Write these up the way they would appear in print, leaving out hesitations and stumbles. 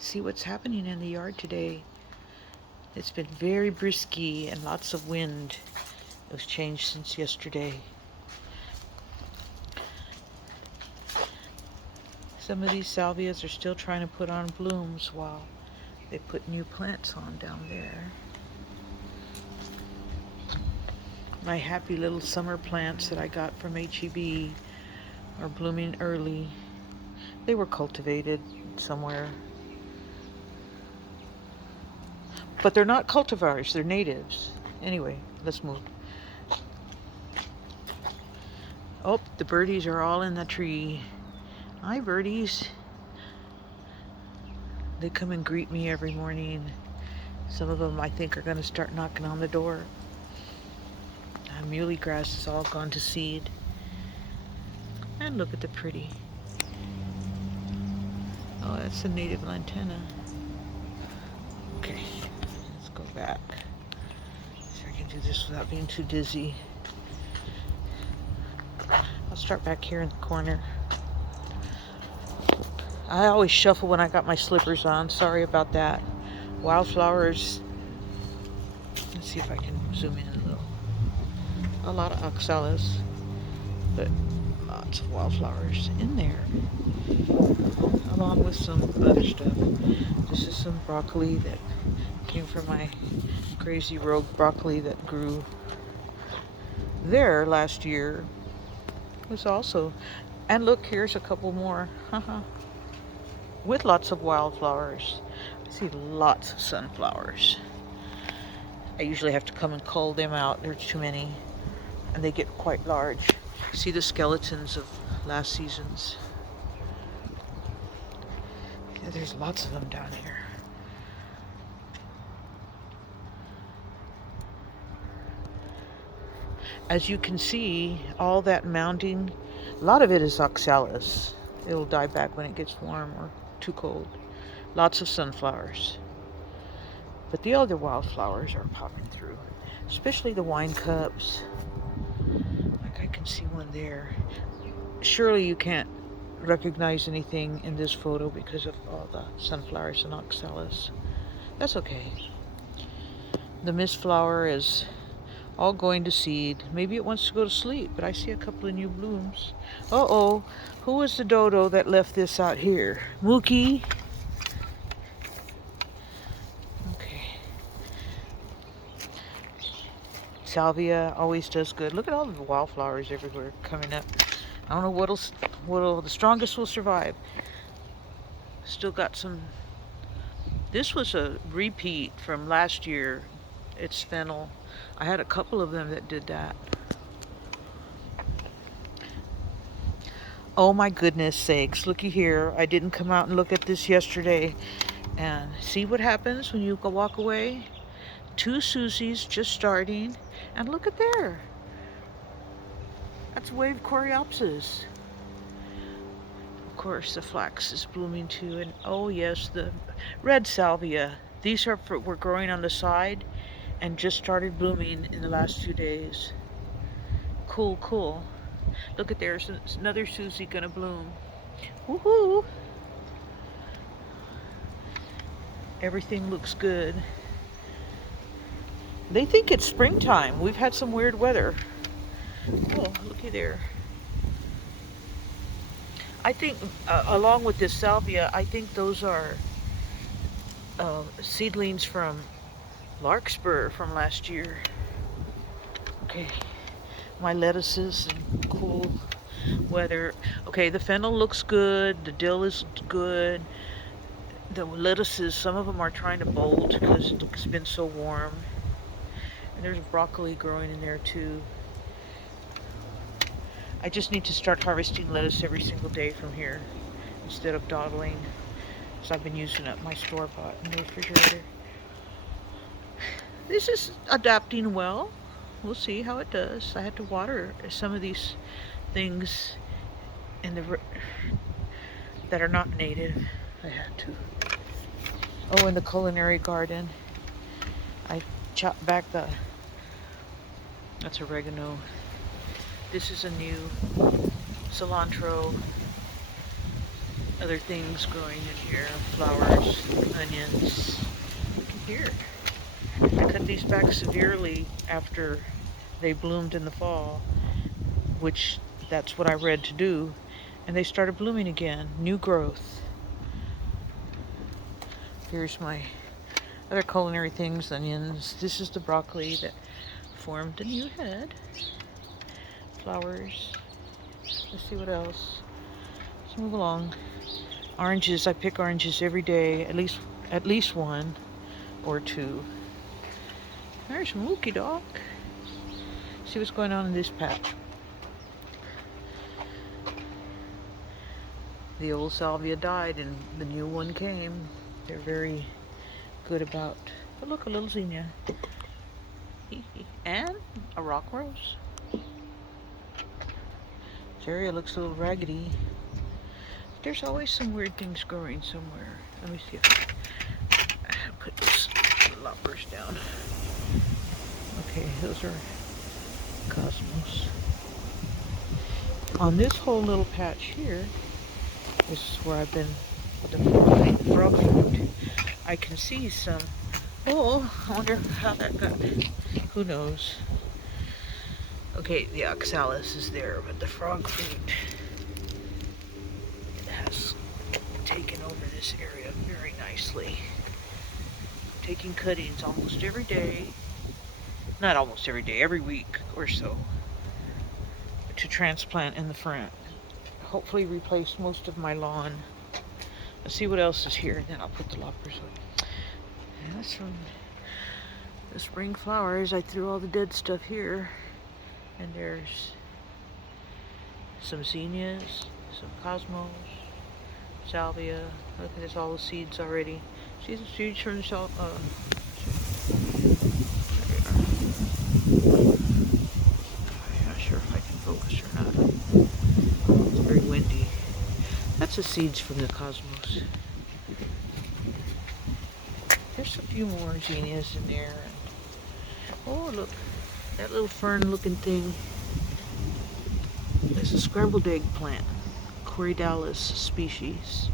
See what's happening in the yard today. It's been very brisky and lots of wind. It was changed since yesterday. Some of these salvias are still trying to put on blooms while they put new plants on down there. My happy little summer plants that I got from HEB are blooming early. They were cultivated somewhere. But they're not cultivars, they're natives. Anyway, let's move. Oh, the birdies are all in the tree. Hi, birdies. They come and greet me every morning. Some of them I think are going to start knocking on the door. Muley grass is all gone to seed. And look at the pretty. Oh, that's a native lantana. Okay, let's go back. So I can do this without being too dizzy. I'll start back here in the corner. I always shuffle when I got my slippers on. Sorry about that. Wildflowers. Let's see if I can zoom in a little. A lot of oxalis, but lots of wildflowers in there, along with some other stuff. This is some broccoli that came from my crazy rogue broccoli that grew there last year. It was also, and look, here's a couple more, with lots of wildflowers. I see lots of sunflowers. I usually have to come and cull them out. There's too many. And they get quite large. See the skeletons of last season's. Yeah, there's lots of them down here. As you can see, all that mounding, a lot of it is oxalis. It'll die back when it gets warm or too cold. Lots of sunflowers. But the other wildflowers are popping through, especially the wine cups. I can see one there. Surely you can't recognize anything in this photo because of all the sunflowers and oxalis. That's okay. The mist flower is all going to seed. Maybe it wants to go to sleep, but I see a couple of new blooms. Uh-oh, who was the dodo that left this out here? Mookie? Salvia always does good. Look at all the wildflowers everywhere coming up. I don't know what'll the strongest will survive. Still got some. This was a repeat from last year. It's fennel. I had a couple of them that did that. Oh my goodness sakes, looky here. I didn't come out and look at this yesterday. And see what happens when you go walk away? 2 Susies just starting. And look at there. That's wave coreopsis. Of course, the flax is blooming too. And oh yes, the red salvia. These were growing on the side and just started blooming in the last few days. Cool, cool. Look at there's another Susie gonna bloom. Woohoo! Everything looks good. They think it's springtime. We've had some weird weather. Oh, looky there. I think, along with this salvia, I think those are seedlings from larkspur from last year. Okay, my lettuces and cool weather. Okay, the fennel looks good. The dill is good. The lettuces, some of them are trying to bolt because it's been so warm. And there's broccoli growing in there too. I just need to start harvesting lettuce every single day from here instead of dawdling, because I've been using up my store-bought in the refrigerator. This is adapting well. We'll see how it does. I had to water some of these things in that are not native. I had to. Oh, in the culinary garden, I chopped back that's oregano. This is a new cilantro. Other things growing in here, flowers. onions. Look here. I cut these back severely after they bloomed in the fall, which that's what I read to do, and they started blooming again. New growth. Here's my other culinary things, onions. This is the broccoli that formed a new head. Flowers. Let's see what else. Let's move along. Oranges. I pick oranges every day, at least one or two. There's Mookie Dog. See what's going on in this patch. The old salvia died and the new one came. They're very good about. But look, a little zinnia. And a rock rose. This area looks a little raggedy. There's always some weird things growing somewhere. Let me see if I put this loppers down. Okay, those are cosmos. On this whole little patch here, this is where I've been with the frog fruit. I can see some. Oh, I wonder how that got. Who knows? Okay, the oxalis is there, but the frog fruit has taken over this area very nicely. I'm taking cuttings almost every day. Not almost every day, every week or so, to transplant in the front. Hopefully replace most of my lawn. Let's see what else is here, then I'll put the loppers on. And that's from the spring flowers. I threw all the dead stuff here. And there's some zinnias, some cosmos, salvia. Look at this, all the seeds already. See the seeds from the I'm not sure if I can focus or not. It's very windy. That's the seeds from the cosmos. There's a few more zinnias in there. Oh, look. That little fern-looking thing is a scrambled egg plant, Cordialis species.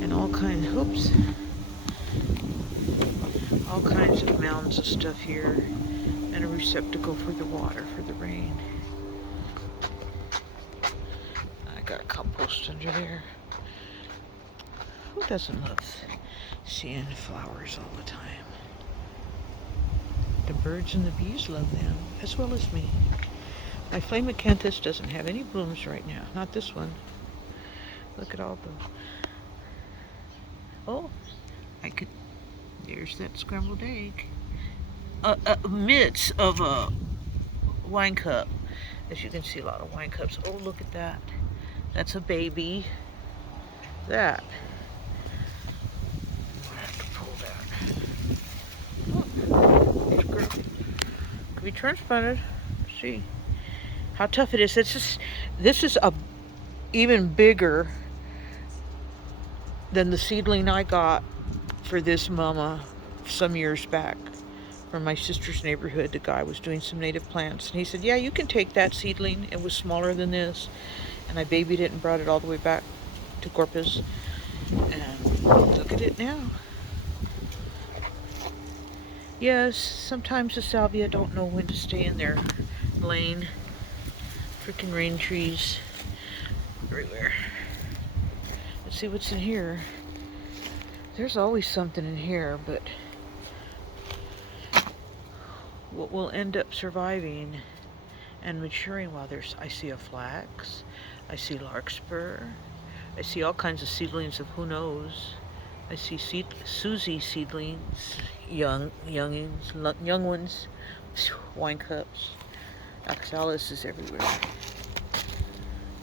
And all kinds of mounds of stuff here, and a receptacle for the water, for the rain. I got compost under there. Who doesn't love seeing flowers all the time? The birds and the bees love them, as well as me. My flame acanthus doesn't have any blooms right now. Not this one. Look at all the... Oh, there's that scrambled egg. Midst of a wine cup. As you can see, a lot of wine cups. Oh, look at that. That's a baby. That. Could be transplanted. Let's see how tough it is. This is even bigger than the seedling I got for this mama some years back from my sister's neighborhood. The guy was doing some native plants, and he said, yeah, you can take that seedling. It was smaller than this, and I babied it and brought it all the way back to Corpus, and look at it now. Yes, sometimes the salvia don't know when to stay in their lane. Freaking rain trees everywhere. Let's see what's in here. There's always something in here, but what will end up surviving and maturing while I see a flax, I see larkspur, I see all kinds of seedlings of who knows. I see Susie seedlings, young ones, wine cups. Oxalis is everywhere.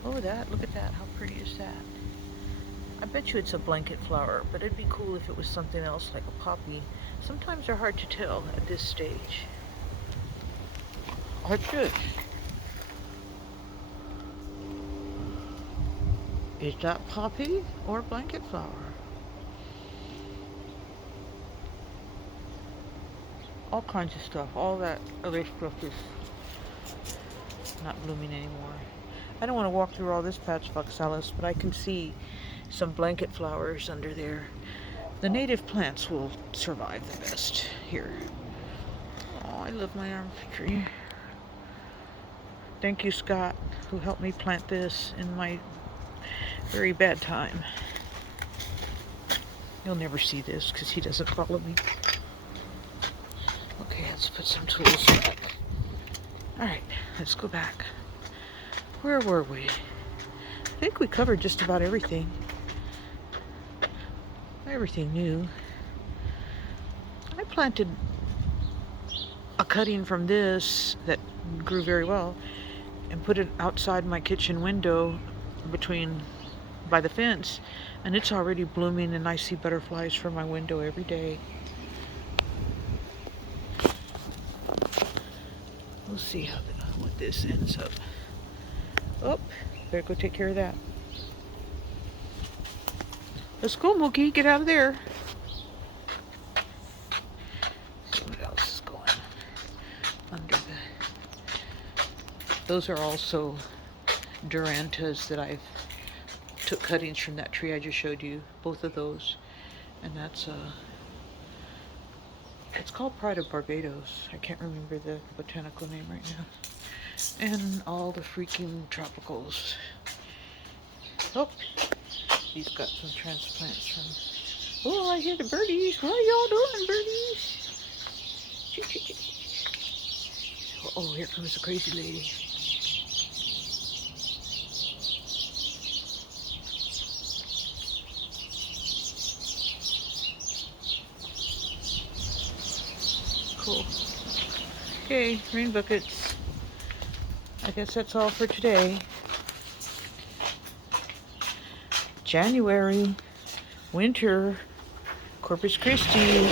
Oh, look at that. How pretty is that? I bet you it's a blanket flower, but it'd be cool if it was something else like a poppy. Sometimes they're hard to tell at this stage. Like this. Is that poppy or blanket flower? All kinds of stuff. All that other stuff is not blooming anymore. I don't want to walk through all this patch of oxalis, but I can see some blanket flowers under there. The native plants will survive the best here. Oh, I love my armpit tree. Thank you, Scott, who helped me plant this in my very bad time. You'll never see this because he doesn't follow me. Okay, let's put some tools back. Alright, let's go back. Where were we? I think we covered just about everything. Everything new. I planted a cutting from this that grew very well and put it outside my kitchen window by the fence, and it's already blooming, and I see butterflies from my window every day. We'll see what this ends up. Oh, better go take care of that. Let's go, Mookie. Get out of there. See what else is going on under Those are also durantas that I've took cuttings from that tree I just showed you. Both of those. And that's it's called Pride of Barbados. I can't remember the botanical name right now. And all the freaking tropicals. Oh, he's got some transplants from. Oh, I hear the birdies. What are y'all doing, birdies? Oh, here comes the crazy lady. Cool. Okay, rain buckets. I guess that's all for today. January, winter, Corpus Christi.